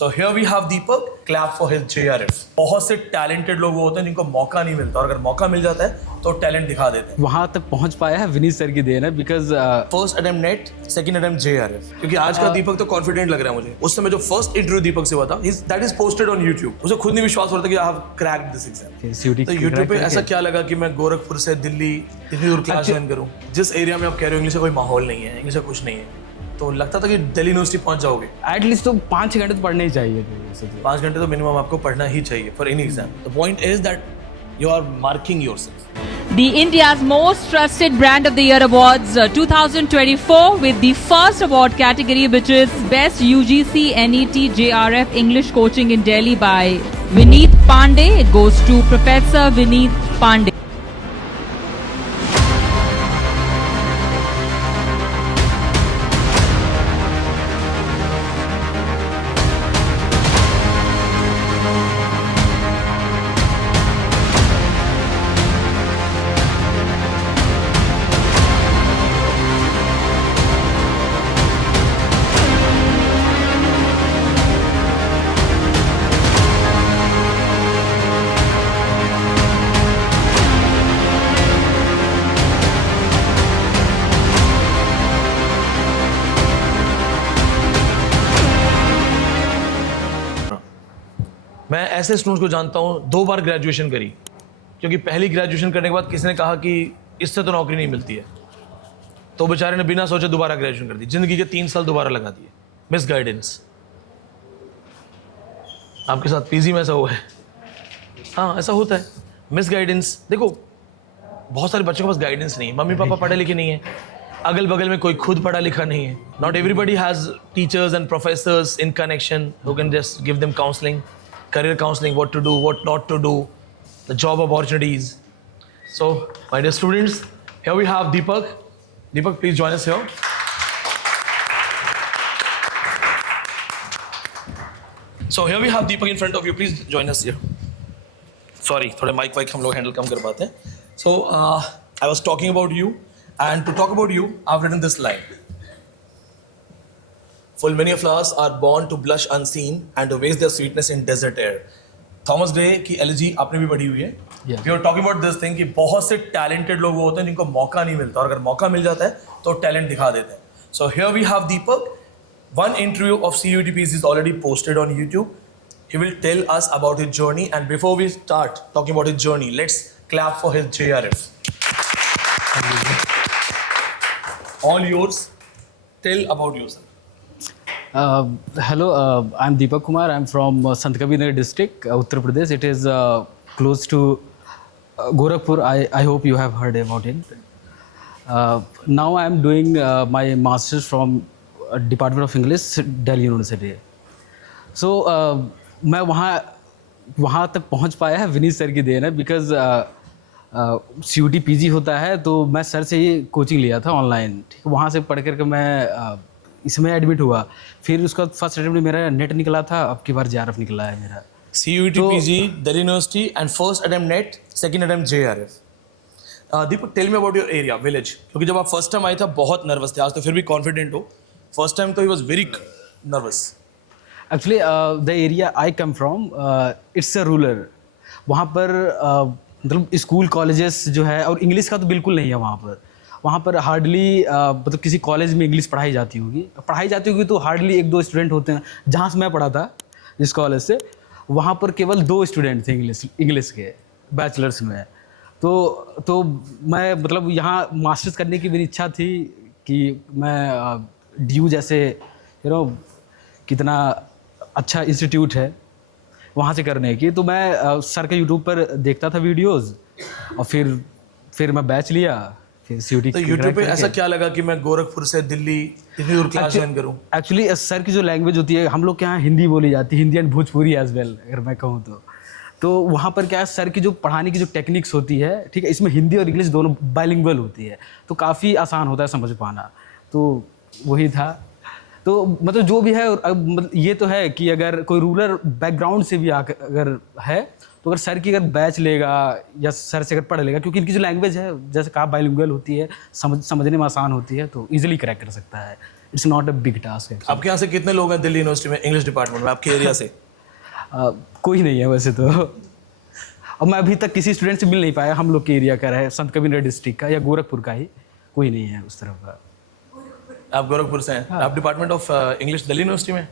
So here we have Deepak. Clap for his JRF. बहुत से talented लोग होते हैं जिनको मौका नहीं मिलता, और अगर मौका मिल जाता है तो टैलेंट दिखा देते हैं. वहाँ तक पहुँच पाया है विनीत सर की देन है, because first attempt net, second attempt JRF. क्योंकि आज का दीपक तो कॉन्फिडेंट लग रहा है मुझे. उस समय जो फर्स्ट इंटरव्यू दीपक से हुआ था, that is posted on YouTube. उसे खुद नहीं विश्वास हो रहा था कि I have cracked this exam. तो YouTube पे ऐसा क्या लगा कि मैं गोरखपुर से दिल्ली इतनी दूर क्लास ज्वाइन करूँ. जिस एरिया में आप कह रहे हो इंग्लिश का कोई माहौल नहीं है, इंग्लिश का कुछ नहीं है, तो लगता था कि दिल्ली यूनिवर्सिटी पहुंच जाओगे. एटलीस्ट तो 5 घंटे तो पढ़ने ही चाहिए. 5 घंटे तो मिनिमम आपको पढ़ना ही चाहिए for any exam. The point is that you are marking yourself. The India's Most Trusted Brand of the Year Awards 2024 with the first award category, which is Best UGC NET JRF English Coaching in Delhi by Vineet Pandey. It goes to Professor Vineet Pandey. मैं ऐसे students को जानता हूँ 2 बार graduation करी, क्योंकि पहली graduation करने के बाद किसी ने कहा कि इससे तो नौकरी नहीं मिलती है, तो बेचारे ने बिना सोचे दोबारा ग्रेजुएशन कर दी. जिंदगी के 3 साल दोबारा लगा दिए. Miss guidance. आपके साथ पीजी में ऐसा हुआ है? हाँ, ऐसा होता है. Miss guidance. देखो, बहुत सारे बच्चों के पास गाइडेंस नहीं है. मम्मी पापा पढ़े लिखे नहीं है, अगल बगल में कोई खुद पढ़ा लिखा नहीं है. Not everybody has teachers and professors in connection who can just give them counselling, career counseling, what to do, what not to do, the job opportunities. So, my dear students, here we have Deepak. Deepak, please join us here. So, here we have Deepak in front of you. Please join us here. Sorry, थोड़े mic हम लोग handle कम कर पाते हैं. So, I was talking about you, and to talk about you, I've written this line. Full many of us are born to blush unseen and to waste their sweetness in desert air. Thomas Gray की elegy आपने भी पढ़ी हुई है. We are talking about this thing कि बहुत से talented लोग होते हैं जिनको मौका नहीं मिलता, और अगर मौका मिल जाता है तो टैलेंट दिखा देते हैं. So here we have Deepak. One interview of CUET-PG is already posted on YouTube. He will tell us about his journey, and before we start talking about his journey, let's clap for his JRF. All yours. Tell about yourself. Hello, I'm Deepak Kumar. I'm from Sant Kabir Nagar district, Uttar Pradesh. It is close to Gorakhpur. I hope you have heard about it. Now I'm doing my master's from Department of English, Delhi University. So मैं वहाँ तक पहुँच पाया है Vineet sir की then है, because CUET PG होता है तो मैं सर से ये कोचिंग लिया था ऑनलाइन. ठीक है, वहाँ से पढ़ करके मैं इसमें एडमिट हुआ. फिर उसका फर्स्ट अटेम्प्ट में मेरा नेट निकला था, अब की बार JRF निकला है मेरा. CUET-PG, Delhi University, and first attempt net, second attempt JRF. Deepak, tell me about your area, village. क्योंकि जब आप फर्स्ट टाइम आए थे बहुत नर्वस थे, आज तो फिर भी कॉन्फिडेंट हो. फर्स्ट टाइम तो he was very nervous. Actually the area I come from it's a rural. वहाँ पर मतलब स्कूल कॉलेजेस जो है, और इंग्लिश का तो बिल्कुल नहीं है वहाँ पर हार्डली मतलब किसी कॉलेज में इंग्लिश पढ़ाई जाती होगी तो हार्डली 1-2 स्टूडेंट होते हैं. जहाँ से मैं पढ़ा था जिस कॉलेज से, वहाँ पर केवल 2 स्टूडेंट थे इंग्लिश के बैचलर्स में. तो मैं मतलब यहाँ मास्टर्स करने की मेरी इच्छा थी कि मैं DU जैसे कितना अच्छा इंस्टीट्यूट है वहाँ से करने की. तो मैं सर के यूट्यूब पर देखता था वीडियोज़, और फिर मैं बैच लिया. तो YouTube पे ऐसा क्या लगा कि मैं गोरखपुर से दिल्ली इतनी दूर क्लास ज्वाइन करूं? एक्चुअली सर की जो लैंग्वेज होती है, हम लोग के यहाँ हिंदी बोली जाती है, Hindi and Bhojpuri as well अगर मैं कहूँ तो वहाँ पर क्या है, सर की जो पढ़ाने की जो टेक्निक्स होती है, ठीक है, इसमें हिंदी और इंग्लिश दोनों बाइलिंगुअल होती है, तो काफ़ी आसान होता है समझ पाना. तो वही था. तो मतलब जो भी है, मतलब ये तो है कि अगर कोई रूरल बैकग्राउंड से भी अगर है तो अगर सर की अगर बैच लेगा या सर से अगर पढ़ लेगा, क्योंकि इनकी जो लैंग्वेज है जैसे कहा बाइलिंगुअल होती है, समझने में आसान होती है, तो ईजिली क्रैक कर सकता है. It's not a big task. आपके यहाँ से कितने लोग हैं दिल्ली यूनिवर्सिटी में इंग्लिश डिपार्टमेंट में आपके एरिया से? कोई नहीं है वैसे तो। और मैं अभी तक किसी स्टूडेंट से मिल नहीं पाया हम लोग के एरिया का रहे, संत कबीर डिस्ट्रिक्ट का या गोरखपुर का ही, कोई नहीं है उस तरह का। आप गोरखपुर से हैं? आप department of English Delhi university में?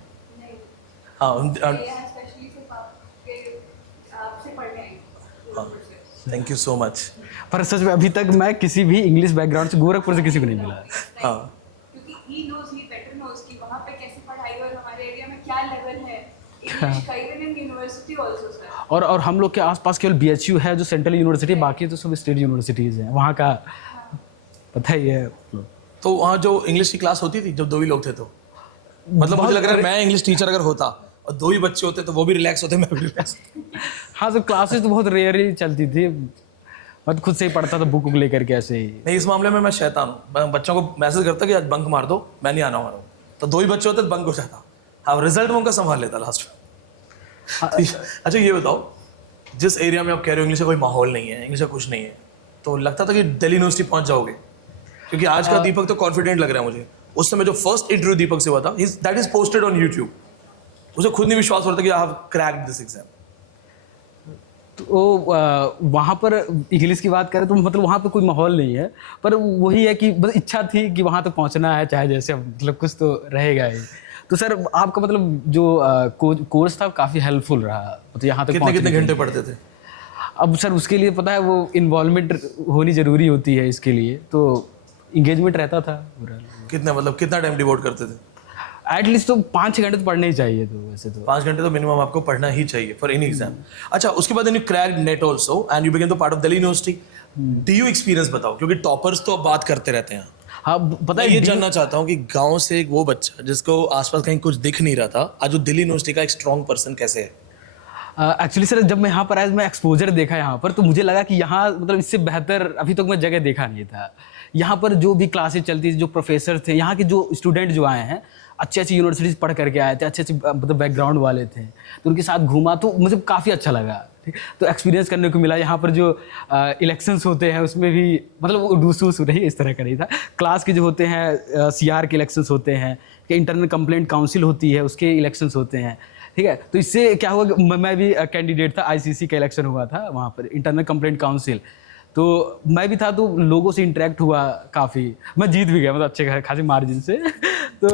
हाँ, थैंक यू सो मच। पर सच में अभी तक मैं किसी भी इंग्लिश बैकग्राउंड से गोरखपुर से किसी को नहीं मिला। हाँ, क्योंकि he knows, he better knows कि वहाँ पे कैसी पढ़ाई और हमारे एरिया में क्या लेवल है। English का even in university also sir। और हम लोग के आसपास केवल BHU है जो सेंट्रल यूनिवर्सिटी, बाकी तो सब स्टेट यूनिवर्सिटीज़ हैं वहाँ का, पता ही है। तो वहाँ जो इंग्लिश की क्लास होती थी जब 2 ही लोग थे तो मतलब मुझे लग रहा है मैं इंग्लिश टीचर अगर होता और 2 ही बच्चे होते तो वो भी रिलैक्स होते, मैं भी रिलैक्स। हाँ, तो क्लासेस तो बहुत रेयरली चलती थी, मैं तो खुद से ही पढ़ता था बुक लेकर के ऐसे ही। नहीं, इस मामले में मैं शैतान हूँ। मैं बच्चों को मैसेज करता कि आज बंक मार दो, मैं नहीं आना वाला हूँ, तो 2 ही बच्चे होते तो बंक हो जाता। हाँ, रिजल्ट में उनका संभाल लेता लास्ट में। अच्छा ये बताओ, जिस एरिया में आप कह रहे हो इंग्लिश का कोई माहौल नहीं है, इंग्लिश का कुछ नहीं है, तो लगता था कि दिल्ली यूनिवर्सिटी पहुंच जाओगे? क्योंकि आज का दीपक तो कॉन्फिडेंट लग रहा है मुझे। उस समय जो फर्स्ट इंटरव्यू दीपक से हुआ था, that is posted on YouTube, उसे खुद नहीं विश्वास हो रहा था कि I have cracked this exam. तो वहाँ पर इंग्लिश की बात करें तो मतलब वहाँ पर कोई माहौल नहीं है, पर वही है कि बस इच्छा थी कि वहाँ तक पहुँचना है, चाहे जैसे मतलब कुछ तो रहेगा ही। तो सर आपका मतलब जो कोर्स था काफ़ी हेल्पफुल रहा, मतलब यहाँ तक कितने घंटे पढ़ते थे? अब सर उसके लिए पता है वो इन्वॉल्वमेंट होनी ज़रूरी होती है इसके लिए, तो इंगेजमेंट रहता था पूरा। कितना टाइम डिवोट करते थे? एटलीस्ट तो 5-6 घंटे तो पढ़ने ही चाहिए। तो वैसे तो 5 घंटे तो मिनिमम आपको पढ़ना ही चाहिए फॉर एनी एग्जाम। अच्छा, उसके बाद you cracked net also and you became the part of Delhi university. DU experience बताओ, क्योंकि टॉपर्स तो अब बात करते रहते हैं। हाँ, पता है ये जानना चाहता हूँ कि गांव से एक वो बच्चा जिसको आसपास कहीं कुछ दिख नहीं रहा था, आज वो दिल्ली यूनिवर्सिटी का एक स्ट्रॉन्ग पर्सन कैसे है? एक्चुअली सर जब मैं यहाँ पर आया, मैं एक्सपोजर देखा यहाँ पर, तो मुझे लगा कि यहाँ मतलब इससे बेहतर अभी तक मैं जगह देखा नहीं था। यहाँ पर जो भी क्लासेस चलती थी, जो प्रोफेसर थे, यहाँ के जो स्टूडेंट जो आए हैं, अच्छी अच्छी यूनिवर्सिटीज़ पढ़ करके आए थे, अच्छे मतलब बैकग्राउंड वाले थे, तो उनके साथ घूमा तो मुझे काफ़ी अच्छा लगा। ठीक, तो एक्सपीरियंस करने को मिला। यहाँ पर जो इलेक्शंस होते हैं उसमें भी मतलब वो डूसूस नहीं, इस तरह का नहीं था। क्लास के जो होते हैं CR के इलेक्शंस होते हैं, कि इंटरनल कंप्लेंट काउंसिल होती है, उसके इलेक्शंस होते हैं। ठीक है, तो इससे क्या हुआ कि मैं भी कैंडिडेट था, ICC का इलेक्शन हुआ था वहाँ पर, इंटरनल कंप्लेंट काउंसिल, तो मैं भी था, तो लोगों से इंटरेक्ट हुआ काफ़ी, मैं जीत भी गया मतलब अच्छे खासे मार्जिन से। तो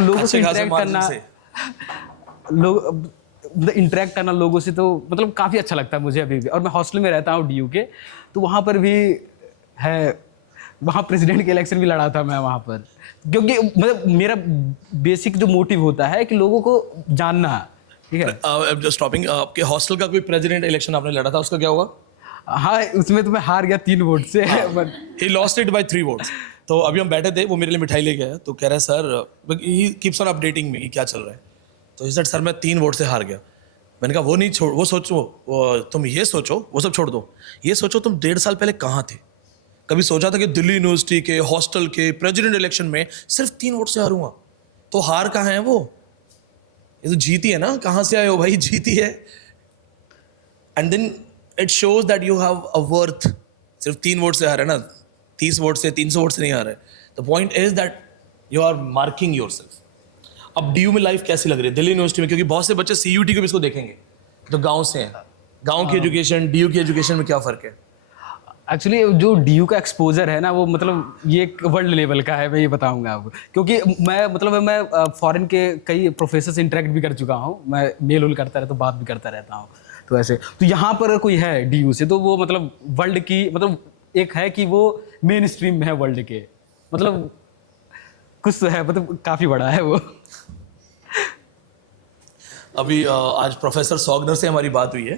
लोगों से इंटरेक्ट करना, मतलब इंटरेक्ट करना लोगों से, तो मतलब काफ़ी अच्छा लगता है मुझे अभी भी। और मैं हॉस्टल में रहता हूँ DU के, तो वहाँ पर भी है, वहाँ प्रेसिडेंट के इलेक्शन भी लड़ा था मैं वहाँ पर, क्योंकि मतलब मेरा बेसिक जो मोटिव होता है कि लोगों को जानना। ठीक है, जस्ट स्टॉपिंग, आपके हॉस्टल का कोई प्रेसिडेंट इलेक्शन आपने लड़ा था, उसका क्या हुआ? हाँ, उसमें तो मैं हार गया 3 वोट से। He lost it by 3 votes। तो अभी हम बैठे थे, वो मेरे लिए मिठाई लेके आया, तो कह रहा है sir, he keeps on updating me, क्या चल रहा है। तो he said सर मैं 3 वोट से हार गया। मैंने कहा वो नहीं छोड़, वो सोचो, तुम ये सोचो, वो सब छोड़ दो, ये सोचो तुम 1.5 साल पहले कहाँ थे? कभी सोचा था कि दिल्ली यूनिवर्सिटी के हॉस्टल के प्रेसिडेंट इलेक्शन में सिर्फ 3 वोट से हारूंगा? तो हार कहाँ है वो? ये तो जीती है ना, कहाँ से आए हो भाई, जीती है। And then it shows that you have a worth. सिर्फ 3 वोट से हारे ना, 30 वोट से, 300 वोट से नहीं हारे। The point is that you are marking yourself. अब DU में लाइफ कैसी लग रही है दिल्ली यूनिवर्सिटी में? क्योंकि बहुत से बच्चे CUT को भी इसको देखेंगे तो गांव से हैं। गांव की एजुकेशन, DU की एजुकेशन में क्या फ़र्क है? एक्चुअली जो DU का एक्सपोजर है ना, वो मतलब ये एक वर्ल्ड लेवल का है, मैं ये बताऊंगा आपको। क्योंकि मैं फॉरेन के कई प्रोफेसर से इंटरेक्ट भी कर चुका हूँ, मैं मेल उल करता रहता हूँ, बात भी करता रहता हूँ। तो ऐसे तो यहाँ पर कोई है DU से, तो वो मतलब वर्ल्ड की, मतलब एक है कि वो मेन स्ट्रीम में है वर्ल्ड के, मतलब कुछ तो है, मतलब काफ़ी बड़ा है वो। अभी आज प्रोफेसर सॉगनर से हमारी बात हुई है,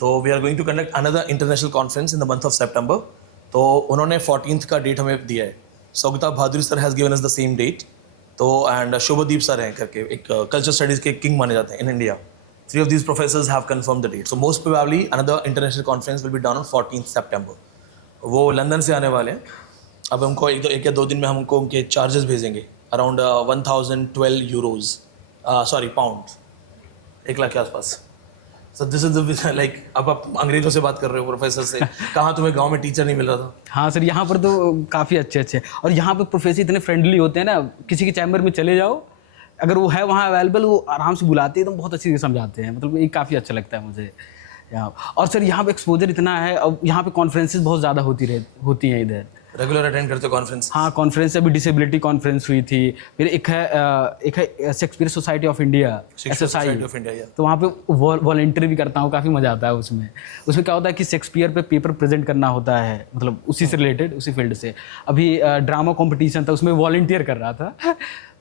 तो we are going to conduct another international conference in the month of September. तो उन्होंने 14th का डेट हमें दिया है। Saugata Bhaduri sir has given us the same date. तो एंड शुभदीप सर हैं करके, एक कल्चर स्टडीज़ के किंग माने जाते हैं in India. 3 of these professors have confirmed the date. So most probably another international conference will be done on 14th September. वो London से आने वाले हैं। अब हमको एक या 2 दिन में हमको उनके चार्जेस भेजेंगे, around 1012 euros, sorry pound, 1 lakh के आसपास। सो दिस इज लाइक अब आप अंग्रेजों से बात कर रहे हो, प्रोफेसर से। कहाँ तुम्हें गांव में टीचर नहीं मिल रहा था? हाँ सर, यहाँ पर तो काफ़ी अच्छे और यहाँ पे प्रोफेसर इतने फ्रेंडली होते हैं ना, किसी के चैम्बर में चले जाओ, अगर वो है वहाँ अवेलेबल, वो आराम से बुलाते हैं, तो बहुत अच्छी से समझाते हैं। मतलब ये काफ़ी अच्छा लगता है मुझे यहाँ। और सर यहाँ पे एक्सपोजर इतना है, और यहाँ पे कॉन्फ्रेंसेस बहुत ज़्यादा होती हैं इधर। रेगुलर अटेंड करते हो कॉन्फ्रेंस? हाँ, कॉन्फ्रेंस अभी डिसेबिलिटी कॉन्फ्रेंस हुई थी, फिर एक है Shakespeare society of India, society of India. तो वहाँ पे वॉलंटियर भी करता हूँ, काफ़ी मज़ा आता है उसमें। उसमें क्या होता है कि शेक्सपियर पे पेपर प्रेजेंट करना होता है, मतलब उसी से रिलेटेड, उसी फील्ड से। अभी ड्रामा कॉम्पिटिशन था, उसमें वॉलंटियर कर रहा था।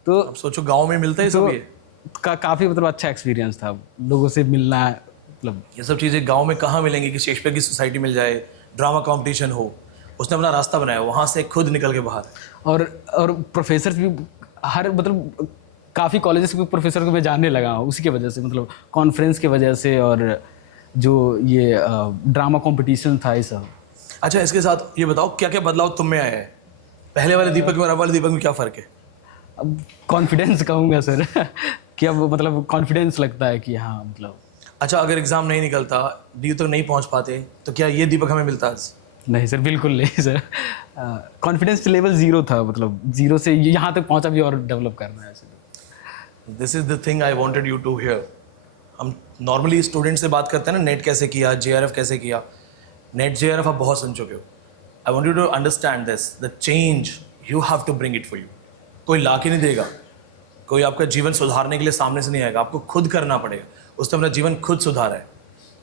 तो अब सोचो गाँव में मिलता है तो सब ये। काफ़ी मतलब अच्छा एक्सपीरियंस था, लोगों से मिलना, मतलब ये सब चीज़ें गांव में कहाँ मिलेंगी कि शेक्सपियर की सोसाइटी मिल जाए, ड्रामा कंपटीशन हो। उसने अपना रास्ता बनाया, वहाँ से खुद निकल के बाहर। और प्रोफेसर भी हर मतलब काफ़ी कॉलेजेस के प्रोफेसर को मैं जानने लगा हूँ उसी की वजह से, मतलब कॉन्फ्रेंस की वजह से, और जो ये ड्रामा कंपटीशन था ये सब। अच्छा, इसके साथ ये बताओ क्या क्या बदलाव तुम में आया है? पहले वाले दीपक में और अब वाले दीपक में क्या फ़र्क है? अब कॉन्फिडेंस कहूँगा सर कि अब मतलब कॉन्फिडेंस लगता है कि हाँ मतलब। अच्छा, अगर एग्ज़ाम नहीं निकलता, ड्यू तक नहीं पहुँच पाते, तो क्या ये दीपक हमें मिलता आज? नहीं सर, बिल्कुल नहीं सर। कॉन्फिडेंस लेवल 0 था, मतलब 0 से यहाँ तक पहुँचा भी और डेवलप करना है sir. This is the thing I wanted you to hear. हम नॉर्मली स्टूडेंट से बात करते हैं ना, नेट कैसे किया, JRF कैसे किया। नेट JRF आप बहुत सुन चुके हो। I want you to understand this, the change you have to bring it for you. कोई ला के नहीं देगा, कोई आपका जीवन सुधारने के लिए सामने से नहीं आएगा, आपको खुद करना पड़ेगा। उसने अपना जीवन खुद सुधारा है।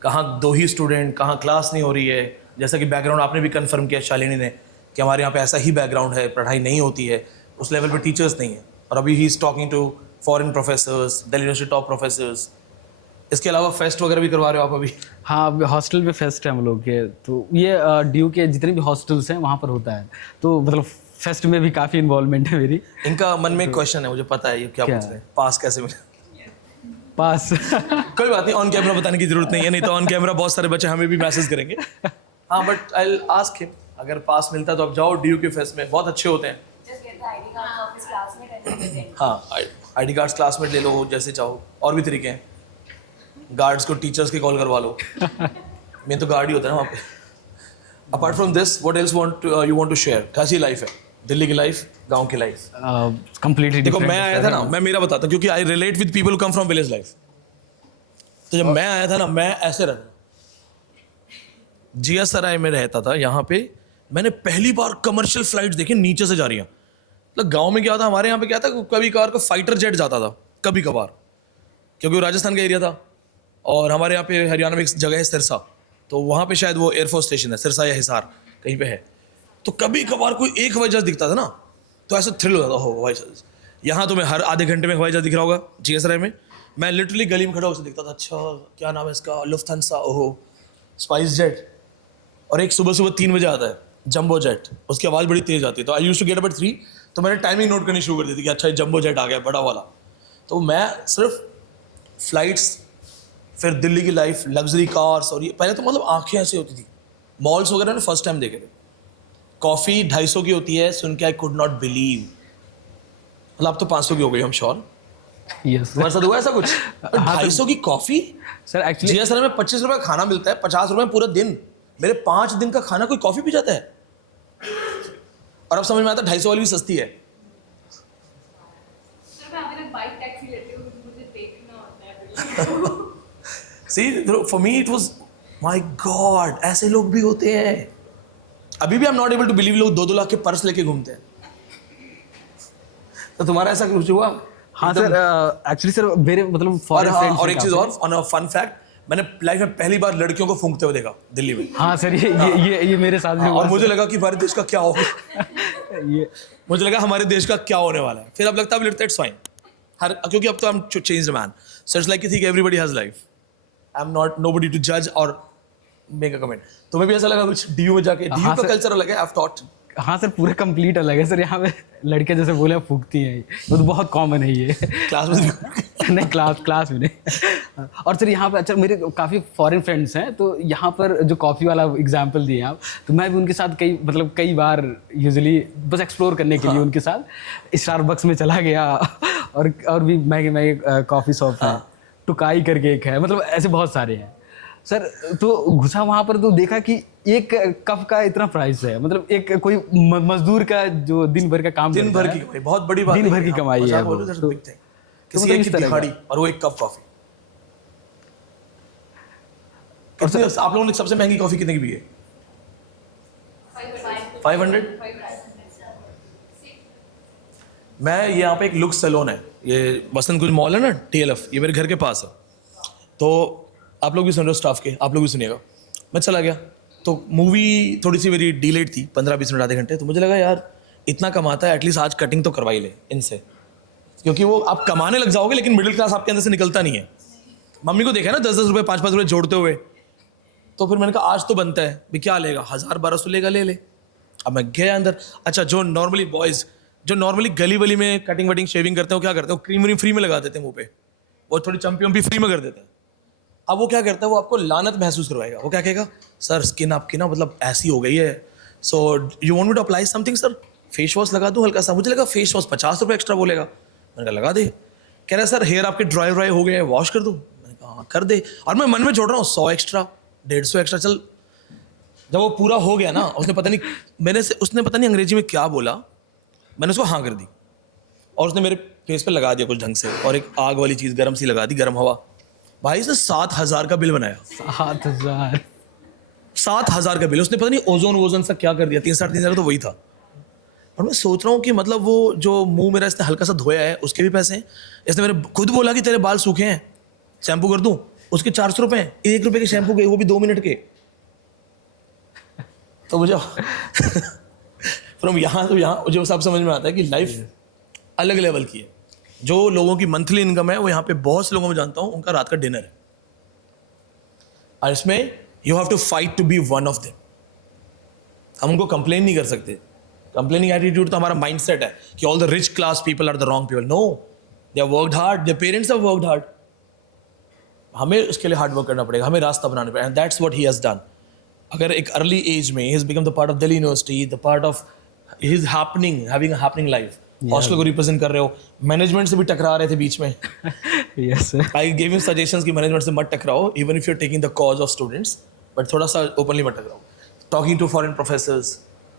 कहाँ 2 ही स्टूडेंट, कहाँ क्लास नहीं हो रही है। जैसा कि बैकग्राउंड आपने भी कंफर्म किया शालिनी ने कि हमारे यहाँ पे ऐसा ही बैकग्राउंड है, पढ़ाई नहीं होती है, उस लेवल पे टीचर्स नहीं है। और अभी ही is talking to foreign professors, Delhi University top professors. इसके अलावा फेस्ट वगैरह भी करवा रहे हो आप अभी? हाँ, हॉस्टल पे फेस्ट है हम लोग के, तो ये ड्यू के जितने भी हॉस्टल्स हैं वहाँ पर होता है, तो मतलब फेस्ट में भी काफ़ी इन्वॉल्वमेंट है मेरी। इनका मन में एक क्वेश्चन है, मुझे पता है ये क्या पूछ रहे हैं, पास कैसे मिले? पास कोई बात नहीं, ऑन कैमरा बताने की जरूरत नहीं है, नहीं तो ऑन कैमरा बहुत सारे बच्चे हमें भी मैसेज करेंगे। हाँ, but I will ask him, अगर पास मिलता तो आप जाओ ड्यू के फेस्ट में, बहुत अच्छे होते हैं। हाँ, ID कार्ड्स क्लासमेट ले लो, जैसे चाहो। और भी तरीके हैं, गार्ड्स को टीचर्स की कॉल करवा लो। मैं तो गार्ड ही होता है ना वहाँ पे। Apart from this what else you want to share? कैसी लाइफ है दिल्ली की लाइफ, गांव की लाइफ? कंप्लीटली देखो, मैं आया था ना, मैं मेरा बताता हूँ क्योंकि I relate with people who come from village life. तो जब मैं आया था ना, मैं ऐसे रहता, जिया सराय में रहता था। यहाँ पे मैंने पहली बार कमर्शियल फ्लाइट देखे नीचे से जा रही हैं। मतलब गाँव में क्या था, हमारे यहाँ पे क्या था, कभी कभार को फाइटर जेट जाता था, कभी कभार, क्योंकि वो राजस्थान का एरिया था। और हमारे यहाँ पे हरियाणा में एक जगह है सिरसा, तो वहाँ पे शायद वो एयरफोर्स स्टेशन है, सिरसा या हिसार कहीं पे है। तो कभी कभार कोई एक हवाई जहाज दिखता था ना, तो ऐसा थ्रिल होता था, हो हवाई जहाज। यहाँ तो मैं हर आधे घंटे में हवाई जहाज दिख रहा होगा जीएसआरआई में। मैं लिटरली गली में खड़ा होकर दिखता था, अच्छा क्या नाम है इसका, लुफ्थांसा, ओहो स्पाइस जेट। और एक सुबह सुबह 3 बजे आता है जंबो जेट, उसकी आवाज़ बड़ी तेज़ आती है। तो I used to get up at 3, तो मैंने टाइमिंग नोट करनी शुरू कर दी थी कि अच्छा ये जंबो जेट आ गया बड़ा वाला। तो मैं सिर्फ फ्लाइट्स, फिर दिल्ली की लाइफ, लग्जरी कार्स, और ये पहले तो मतलब आंखें ऐसी होती थी। मॉल्स वगैरह ने फर्स्ट टाइम देखे थे। कॉफ़ी 250 की होती है, सुन के आई कुड नॉट बिलीव। मतलब अब तो 500 की हो गई, हम श्योर। यस तुम्हारे साथ हुआ ऐसा कुछ? 250 की कॉफ़ी सर, एक्चुअली जीएसआर में 25 रुपये का खाना मिलता है, 50 रुपये पूरा दिन। मेरे 5 दिन का खाना कोई कॉफ़ी पी जाता है। और अब समझ में आता है 250 वाली भी सस्ती है। See, for me it was, my God, ऐसे लोग भी होते हैं। अभी भी I'm not able to believe लोग 2-2 लाख के पर्स लेके घूमते हैं। तो तुम्हारा ऐसा कुछ हुआ? हाँ सर, एक्चुअली सर मेरे मतलब फॉरेन फ्रेंड्स। और एक चीज़ और, ऑन अ फन फैक्ट, मैंने लाइफ में पहली बार लड़कियों को फूंकते हुए देखा दिल्ली में। हाँ सर, ये मेरे साथ भी हुआ। और मुझे लगा कि हमारे देश का क्या होगा। ये मुझे लगा हमारे देश का क्या होने वाला है। फिर अब लगता है इट्स फाइन, क्योंकि अब तो I'm changed man. So it's like you think everybody has life. I'm not nobody to judge or make a comment. तुम्हें भी ऐसा लगा कुछ डीयू में जाके? डीयू का कल्चर अलग है, I've taught. हाँ सर, पूरा कंप्लीट अलग है सर। यहाँ पे लड़के जैसे बोले फूकती हैं, वो तो बहुत कॉमन है ये। क्लास में नहीं, क्लास में नहीं। और सर यहाँ पे अच्छा, मेरे काफ़ी फॉरेन फ्रेंड्स हैं, तो यहाँ पर जो कॉफ़ी वाला एग्जांपल दिए आप, तो मैं भी उनके साथ कई बार यूजुअली बस एक्सप्लोर करने के लिए उनके साथ स्टारबक्स में चला गया। और भी महंगे कॉफ़ी शॉप हैं, टुकाई करके एक है, मतलब ऐसे बहुत सारे हैं। सर तो घुसा वहाँ पर तो देखा कि एक कप का इतना प्राइस है, मतलब एक कोई मजदूर का जो दिन भर का काम दिन करता भर है, की कमाई, बहुत बड़ी बात दिन भर की कमाई है वो। तो तो किसी मतलब एक इस की तरह का। दिहाड़ी और वो एक कप कॉफी। कितने आप लोगों ने सबसे महंगी कॉफी कितने की पी है? 500। मैं यहाँ पे एक लुक्स सैलून है, ये वसंत कुंज मॉल है ना, TLF, ये मेरे घर के पास है। तो आप लोग भी सुन रहे हो स्टाफ के, आप लोग भी सुनिएगा। मैं चला गया तो मूवी थोड़ी सी मेरी डिलेड थी, 15-20 मिनट आधे घंटे। तो मुझे लगा यार इतना कमाता है, एटलीस्ट आज कटिंग तो करवाई ले इनसे, क्योंकि वो आप कमाने लग जाओगे लेकिन मिडिल क्लास आपके अंदर से निकलता नहीं है। मम्मी को देखा ना 10-10 रुपये 5-5 रुपये जोड़ते हुए, तो फिर मैंने कहा आज तो बनता है भी, क्या लेगा 1000-1200 लेगा ले ले। अब मैं गया अंदर। अच्छा, जो नॉर्मली बॉयज़ जो नॉर्मली गली वली में कटिंग वटिंग शेविंग करते हो, क्या करते हो, क्रीम व्रीम फ्री में लगा देते हैं मुंह पे, वो थोड़ी चम्पी वम्पी फ्री में कर देते हैं। अब वो क्या करता है, वो आपको लानत महसूस करवाएगा। वो क्या कहेगा, सर स्किन आपकी ना मतलब ऐसी हो गई है, so you want me to apply something sir, face wash लगा दूँ हल्का सा। मुझे लगा फेस वॉश 50 रुपये एक्स्ट्रा बोलेगा। मैंने कहा लगा दे। कह रहा है सर हेयर आपके ड्राई हो गए हैं, वॉश कर दूँ। मैंने कहा हाँ कर दे। और मैं मन में जोड़ रहा हूँ 100 एक्स्ट्रा 150 एक्स्ट्रा चल। जब वो पूरा हो गया ना, उसने पता नहीं अंग्रेजी में क्या बोला, मैंने उसको हाँ कर दी और उसने मेरे फेस पे लगा दिया कुछ ढंग से, और एक आग वाली चीज़ गर्म सी लगा दी, गर्म हवा। भाई इसने 7000 का बिल बनाया। 7000 का बिल। उसने पता नहीं ओजोन सा क्या कर दिया, 3-3.5 हज़ार तो वही था। और मैं सोच रहा हूँ कि मतलब वो जो मुंह मेरा इसने हल्का सा धोया है उसके भी पैसे हैं। इसने मेरे खुद बोला कि तेरे बाल सूखे हैं, शैम्पू कर दूँ, उसके 400 रुपये हैं। 1 रुपये के शैम्पू के, वो भी 2 मिनट के। तो मुझे फ्रॉम यहाँ तो यहाँ मुझे सब समझ में आता है कि लाइफ अलग लेवल की है। जो लोगों की मंथली इनकम है, वो यहाँ पे बहुत से लोगों में जानता हूँ उनका रात का डिनर है, और इसमें you have to fight to be one of them. हम उनको कंप्लेन नहीं कर सकते। कंप्लेनिंग एटीट्यूड तो हमारा माइंडसेट है कि all the rich class people are the wrong people. No, they have worked hard, their parents have worked hard. हमें उसके लिए हार्ड वर्क करना पड़ेगा, हमें रास्ता बनाना पड़ेगा, and that's what he has done. अगर एक अर्ली एज में he has become the part of Delhi university, the part of his happening, having a happening life. Hostel को रिप्रेजेंट कर रहे हो, मैनेजमेंट से भी टकरा रहे थे बीच में। Yes sir, I give him suggestions कि मैनेजमेंट से मत टकराओ, even if you are taking the cause of students, but थोड़ा सा ओपनली मत टकराओ। टॉकिंग टू फॉरेन प्रोफेसर्स,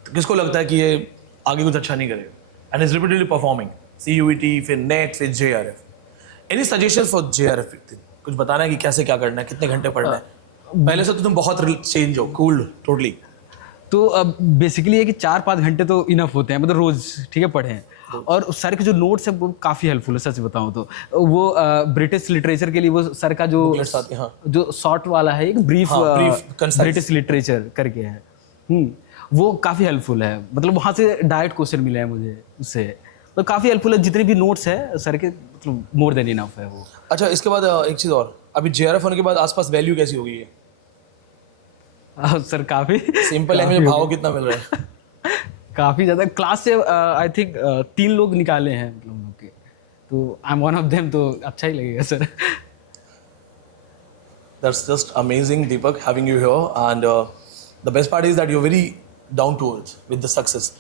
किसको लगता है कि ये आगे कुछ अच्छा नहीं करेगा, and is repeatedly performing CUET, फिर नेट, फिर JRF। Any suggestion for JRF? कुछ बताना है कि कैसे क्या करना है, कितने घंटे पढ़ना है? पहले से तो तुम बहुत चेंज हो, कूल्ड टोटली। तो अब बेसिकली है कि 4-5 घंटे तो इनफ होते हैं, मतलब रोज ठीक है पढ़ें। और सर के जो नोट्स है वो काफ़ी हेल्पफुल है, सच बताऊं तो। वो ब्रिटिश लिटरेचर के लिए वो सर का जो जो शॉर्ट वाला है, एक ब्रीफ ब्रिटिश लिटरेचर करके है, वो काफ़ी हेल्पफुल है। मतलब वहाँ से डायरेक्ट क्वेश्चन मिले हैं मुझे उससे, तो काफ़ी हेल्पफुल है। जितने भी नोट्स है सर के, मतलब मोर देन इनफ है वो। अच्छा, इसके बाद एक चीज़ और, अभी JRF होने के बाद आसपास वैल्यू कैसी हो गई है? सर काफ़ी सिंपल लैंग्वेज में भाव कितना मिल रहा है? काफ़ी ज़्यादा। क्लास से आई थिंक 3 लोग निकाले हैं मतलब लोग के, तो I am one of them, तो अच्छा ही लगेगा sir. That's just amazing, Deepak, having you here, and the best part is that you're very down to earth with the success.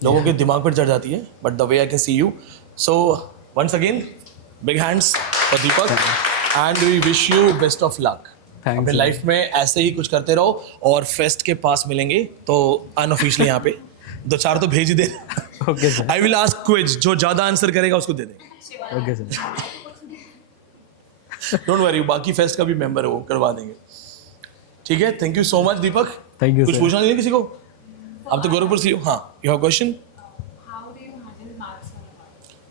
लोगों के दिमाग पर चढ़ जाती है, but the way I can see you. So once again, big hands for Deepak, and we wish you best of luck. अपने life में ऐसे ही कुछ करते रहो, और फेस्ट के पास मिलेंगे तो अनऑफिशियली यहाँ पे 2-4 तो भेज ही दे। Okay sir. I will ask quiz, जो ज़्यादा आंसर करेगा उसको दे देंगे। Okay sir. डोंट वरी, बाकी फेस्ट का भी मेंबर है वो, करवा देंगे। ठीक है, thank you so much Deepak. Thank you. कुछ पूछना नहीं है किसी को? आप तो गोरखपुर से हो। हाँ, you have question?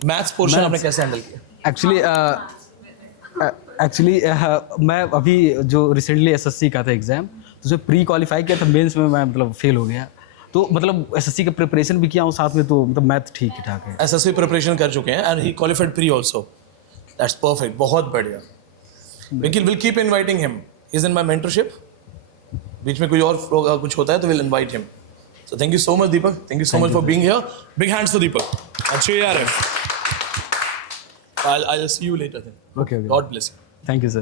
Maths portion आपने कैसे हैंडल किया? एक्चुअली मैं अभी जो रिसेंटली SSC का था एग्ज़ाम, तो उसमें प्री क्वालिफाई किया था, मेंस में मैं मतलब फेल हो गया। तो मतलब SSC का प्रिपरेशन भी किया हूँ साथ में, तो मतलब मैथ ठीक ही ठाक है। SSC प्रिपरेशन कर चुके हैं, and he qualified pre also. That's perfect, बहुत बढ़िया। Will keep inviting him, he is in my mentorship. बीच में कोई और कुछ होता है तो will invite him. So thank you so much Deepak, thank you so much for being here. Big hands for Deepak and JRF। I'll see you later then. Okay. God bless you. Thank you, sir.